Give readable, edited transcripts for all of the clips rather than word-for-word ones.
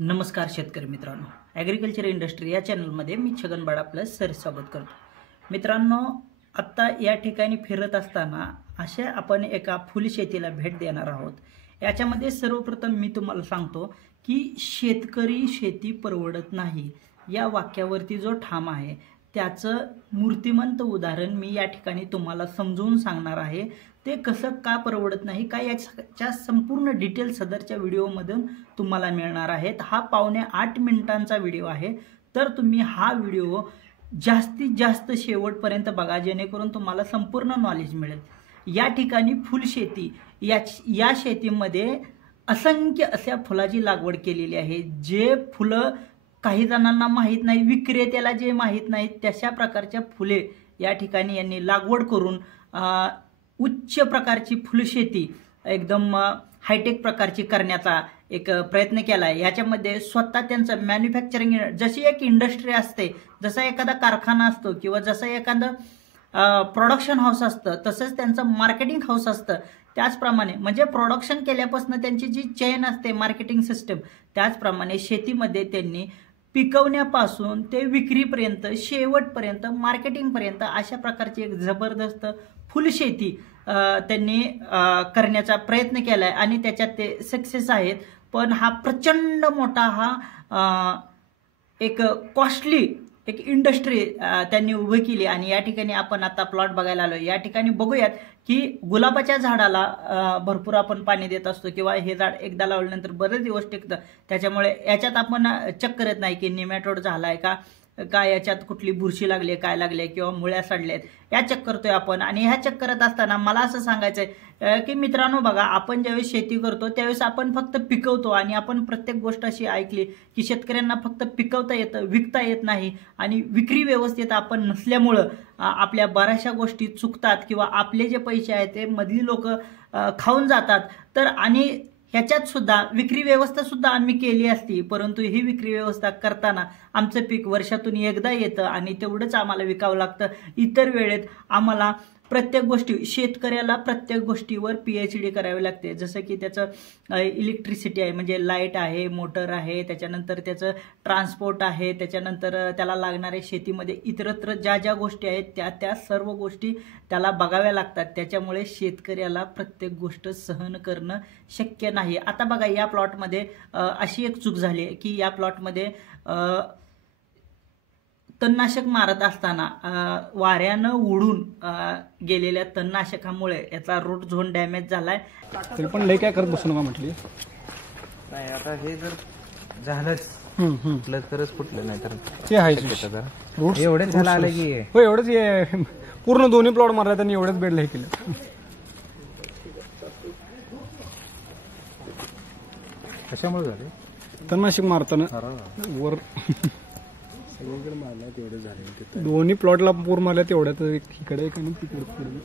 नमस्कार शेतकरी मित्रांनो, ॲग्रिकल्चर इंडस्ट्री या चॅनलमध्ये मी छगन बाडा प्लस सर स्वागत करतो। मित्रांनो, आत्ता या ठिकाणी फिरत असताना अशा आपण एका फुलशेतीला भेट देणार आहोत। याच्यामध्ये सर्वप्रथम मी तुम्हाला सांगतो की शेतकरी शेती परवडत नाही या वाक्यावरती जो ठाम आहे त्याचं मूर्तिमंत उदाहरण मी या ठिकाणी तुम्हाला समजून सांगणार आहे। ते कसं का परवडत नाही काय याच्या संपूर्ण डिटेल सदरच्या व्हिडिओमधून तुम्हाला मिळणार आहेत। हा 8.25 मिनिटांचा व्हिडिओ आहे, तर तुम्ही हा व्हिडिओ जास्तीत जास्त शेवटपर्यंत बघा जेणेकरून तुम्हाला संपूर्ण नॉलेज मिळेल। या ठिकाणी फुलशेती या शेतीमध्ये असंख्य अशा फुलाची लागवड केलेली आहे। जे फुलं काही जणांना माहीत नाही, विक्रेत्याला जे माहीत नाही तशा प्रकारच्या फुले या ठिकाणी यांनी लागवड करून उच्च प्रकारची फुलशेती एकदम हायटेक प्रकारची करण्याचा एक प्रयत्न केला आहे। याच्यामध्ये स्वतः त्यांचं मॅन्युफॅक्चरिंग जशी एक इंडस्ट्री असते, जसा एखादा कारखाना असतो किंवा जसं एखादं प्रोडक्शन हाऊस असतं तसंच त्यांचं मार्केटिंग हाऊस असतं। त्याचप्रमाणे म्हणजे प्रोडक्शन केल्यापासून त्यांची जी चेन असते मार्केटिंग सिस्टम, त्याचप्रमाणे शेतीमध्ये त्यांनी पिकवण्यापासून ते विक्रीपर्यंत शेवटपर्यंत मार्केटिंगपर्यंत अशा प्रकारची एक जबरदस्त फुलशेती त्यांनी करण्याचा प्रयत्न केला आहे आणि त्याच्यात ते सक्सेस आहेत। पण हा प्रचंड मोठा हा एक कॉस्टली एक इंडस्ट्री त्यांनी उभी केली आणि या ठिकाणी आपण आता प्लॉट बघायला आलो। या ठिकाणी बघूयात की गुलाबाच्या झाडाला भरपूर आपण पाणी देत असतो किंवा हे झाड एकदा लावल्यानंतर बरेच दिवस टिकतं, त्याच्यामुळे याच्यात आपण चेक करत नाही की निमॅटोड झालाय का काय, याच्यात कुठली बुरशी लागली काय लागले किंवा मुळ्या सडल्यात, या चेक करतोय आपण। आणि ह्या चेक करत असताना मला असं सांगायचंय की मित्रांनो बघा, आपण ज्यावेळेस शेती करतो त्यावेळेस आपण फक्त पिकवतो आणि आपण प्रत्येक गोष्ट अशी ऐकली की शेतकऱ्यांना फक्त पिकवता येतं, विकता येत नाही आणि विक्री व्यवस्थेत आपण नसल्यामुळं आपल्या बऱ्याचशा गोष्टी चुकतात किंवा आपले जे पैसे आहेत ते मधली लोक खाऊन जातात। तर आणि ह्याच्यात सुद्धा विक्री व्यवस्था सुद्धा आम्ही केली असती, परंतु ही विक्री व्यवस्था करताना आमचं पीक वर्षातून एकदा येतं आणि तेवढंच आम्हाला विकावं लागतं। इतर वेळेत आम्हाला प्रत्येक गोष्टी शेतकऱ्याला प्रत्येक गोष्टीवर PhD करावी लागते, जसं की त्याचं इलेक्ट्रिसिटी आहे म्हणजे लाईट आहे, मोटर आहे, त्याच्यानंतर त्याचं ट्रान्सपोर्ट आहे, त्याच्यानंतर त्याला लागणारे शेतीमध्ये इतरत्र ज्या ज्या गोष्टी आहेत त्या सर्व गोष्टी त्याला बघाव्या लागतात। त्याच्यामुळे शेतकऱ्याला प्रत्येक गोष्ट सहन करणं शक्य नाही। आता बघा, या प्लॉटमध्ये अशी एक चूक झाली की या प्लॉटमध्ये तणनाशक मारत असताना वाऱ्यानं उडून गेलेल्या तणनाशकामुळे याचा रूट झोन डॅमेज झालाय। तरी पण लय काय करत बसू नका म्हटली नाही। आता हे जर झालंच तरच फुटलं, नाही तर ते आहे एवढेच झालं आलं की हो, एवढंच पूर्ण दोन्ही प्लॉट मारला त्यांनी, एवढंच बेडला हे केलं। कशामुळे झाले? तणनाशक मारताना वर दोन्ही प्लॉटला पूर मारल्या तेवढ्यात इकडे एक आणि तिकडे पुढे।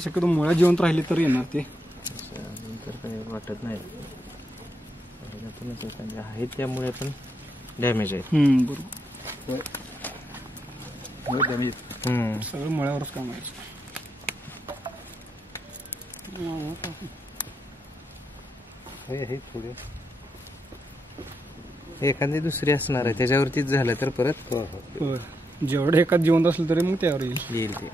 शक्यतो मुळा जिवंत राहिली तर येणार ते, तर काही वाटत नाही आहे, त्यामुळे पण डॅमेज आहे। बरोबर, सगळं मुळ्यावरच काम आहे। हे थोडे एखादी दुसरी असणार आहे त्याच्यावरतीच झालं तर परत जेवढं एखाद जिवंत असलं तरी मग त्यावर येईल ते।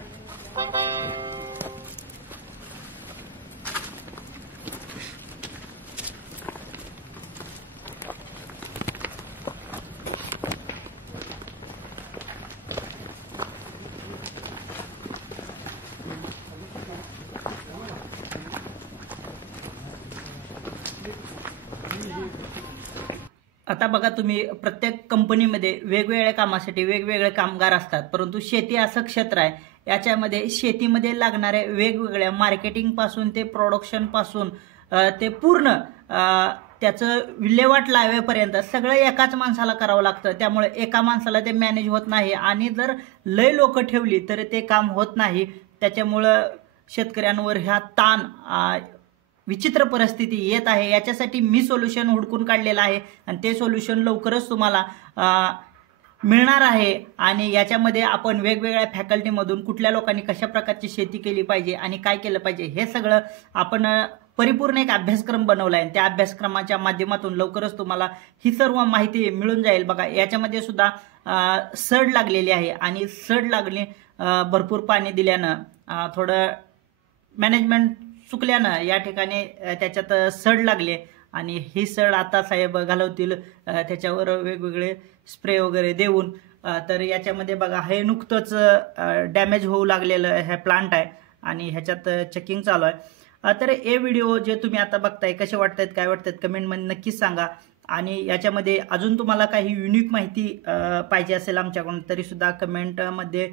आता बघा, तुम्ही प्रत्येक कंपनीमध्ये वेगवेगळ्या कामासाठी वेगवेगळे कामगार असतात, परंतु शेती असं क्षेत्र आहे याच्यामध्ये शेतीमध्ये लागणाऱ्या वेगवेगळ्या मार्केटिंग पासून ते प्रोडक्शन पासून ते पूर्ण त्याचं विल्हेवाट लावेपर्यंत सगळं एकाच माणसाला करावं लागतं। त्यामुळे एका माणसाला ते मॅनेज होत नाही आणि जर लय लोक ठेवली तर ते काम होत नाही। त्याच्यामुळं शेतकऱ्यांवर ह्या ताण विचित्र परिस्थिती येत आहे। याच्यासाठी मी सोल्युशन हुडकून काढलेलं आहे आणि ते सोल्युशन लवकरच तुम्हाला मिळणार आहे आणि याच्यामध्ये आपण वेगवेगळ्या फॅकल्टीमधून कुठल्या लोकांनी कशा प्रकारची शेती केली पाहिजे आणि काय केलं पाहिजे हे सगळं आपण परिपूर्ण एक अभ्यासक्रम बनवला आहे. त्या अभ्यासक्रमाच्या माध्यमातून लवकरच तुम्हाला ही सर्व माहिती मिळून जाईल. बघा याच्यामध्ये सुद्धा सड लागलेली आहे आणि सड लागणे भरपूर पाणी दिल्यानं थोडं मॅनेजमेंट चुकल्यानं या ठिकाणी त्याच्यात सड लागले आणि ही सड आता साहेब घालवतील त्याच्यावर वेगवेगळे स्प्रे वगैरे देऊन. तर याच्यामध्ये बघा हे नुकतंच डॅमेज होऊ लागलेलं हे प्लांट आहे आणि ह्याच्यात चेकिंग चालू आहे. तर हे व्हिडिओ जे तुम्ही आता बघताय कसे वाटतायत काय वाटतात कमेंटमध्ये नक्कीच सांगा. आणि याच्यामध्ये अजून तुम्हाला काही युनिक माहिती पाहिजे असेल आमच्याकडून तरी सुद्धा कमेंटमध्ये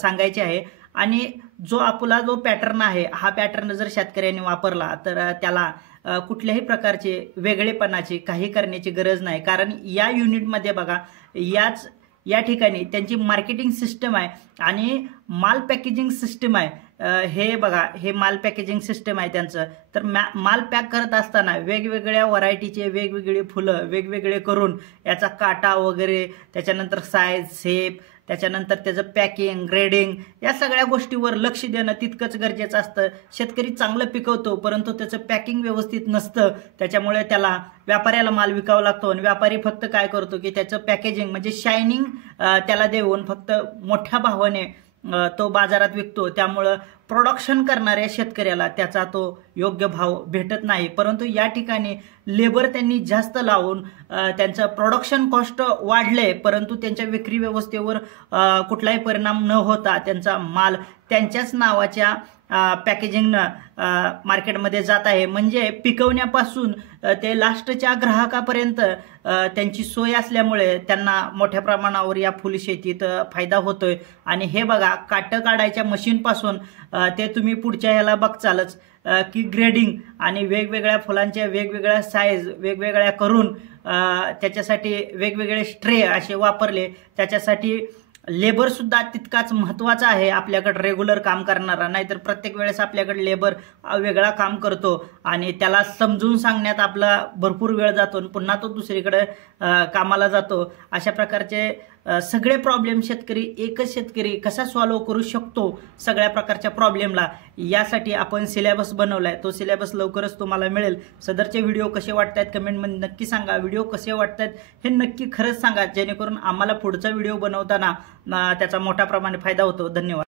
सांगायचे आहे. आणि जो आपला जो पॅटर्न आहे हा पॅटर्न जर शेतकऱ्यांनी वापरला तर त्याला कुठल्याही प्रकारचे वेगळेपणाची काही करण्याची गरज नाही. कारण या युनिटमध्ये बघा या ठिकाणी त्यांची मार्केटिंग सिस्टम आहे आणि माल पॅकेजिंग सिस्टम आहे. हे बघा हे माल पॅकेजिंग सिस्टम आहे त्यांचं. तर माल पॅक करत असताना वेगवेगळ्या व्हरायटीचे वेगवेगळे फुलं वेगवेगळे करून याचा काटा वगैरे त्याच्यानंतर साईज शेप त्याच्यानंतर त्याचं पॅकिंग ग्रेडिंग या सगळ्या गोष्टीवर लक्ष देणं तितकंच गरजेचं असतं. शेतकरी चांगलं पिकवतो परंतु त्याचं पॅकिंग व्यवस्थित नसतं त्याच्यामुळे त्याला व्यापाऱ्याला माल विकावा लागतो आणि व्यापारी फक्त काय करतो की त्याचं पॅकेजिंग म्हणजे शायनिंग त्याला देऊन फक्त मोठ्या भावाने तो बाजारात विकतो. त्यामुळं प्रोडक्शन करणाऱ्या शेतकऱ्याला त्याचा तो योग्य भाव भेटत नाही. परंतु या ठिकाणी लेबर त्यांनी जास्त लावून त्यांचं प्रोडक्शन कॉस्ट वाढले परंतु त्यांच्या विक्री व्यवस्थेवर कुठलाही परिणाम न होता त्यांचा माल त्यांच्याच नावाच्या पॅकेजिंगनं मार्केटमध्ये जात आहे. म्हणजे पिकवण्यापासून ते लास्टच्या ग्राहकापर्यंत त्यांची सोय असल्यामुळे त्यांना मोठ्या प्रमाणावर या फुलशेतीत फायदा होतोय. आणि हे बघा काटं काढायच्या मशीनपासून ते तुम्ही पुढच्या ह्याला बघचालच की ग्रेडिंग आणि वेगवेगळ्या फुलांच्या वेगवेगळ्या साईज वेगवेगळ्या करून त्याच्यासाठी वेगवेगळे स्ट्रे असे वापरले. त्याच्यासाठी लेबर सुद्धा तितकाच महत्त्वाचा आहे आपल्याकडे रेग्युलर काम करणारा. नाहीतर प्रत्येक वेळेस आपल्याकडे लेबर वेगळा काम करतो आणि त्याला समजून सांगण्यात आपला भरपूर वेळ जातो आणि पुन्हा तो दुसरीकडे कामाला जातो. अशा प्रकारचे सगळे प्रॉब्लेम एकच शेतकरी कसा सॉल्व्ह करू शकतो सगळ्या प्रकारच्या प्रॉब्लेमला यासाठी आपण सिलेबस बनवलाय. तो सिलेबस लवकरच तुम्हाला मिळेल. सदरचे व्हिडिओ कसे वाटतात कमेंटमध्ये नक्की सांगा. व्हिडिओ कसे वाटतात हे नक्की खरंच सांगा जेणेकरून आम्हाला पुढचा व्हिडिओ बनवताना त्याचा मोठ्या प्रमाणे फायदा होतो. धन्यवाद.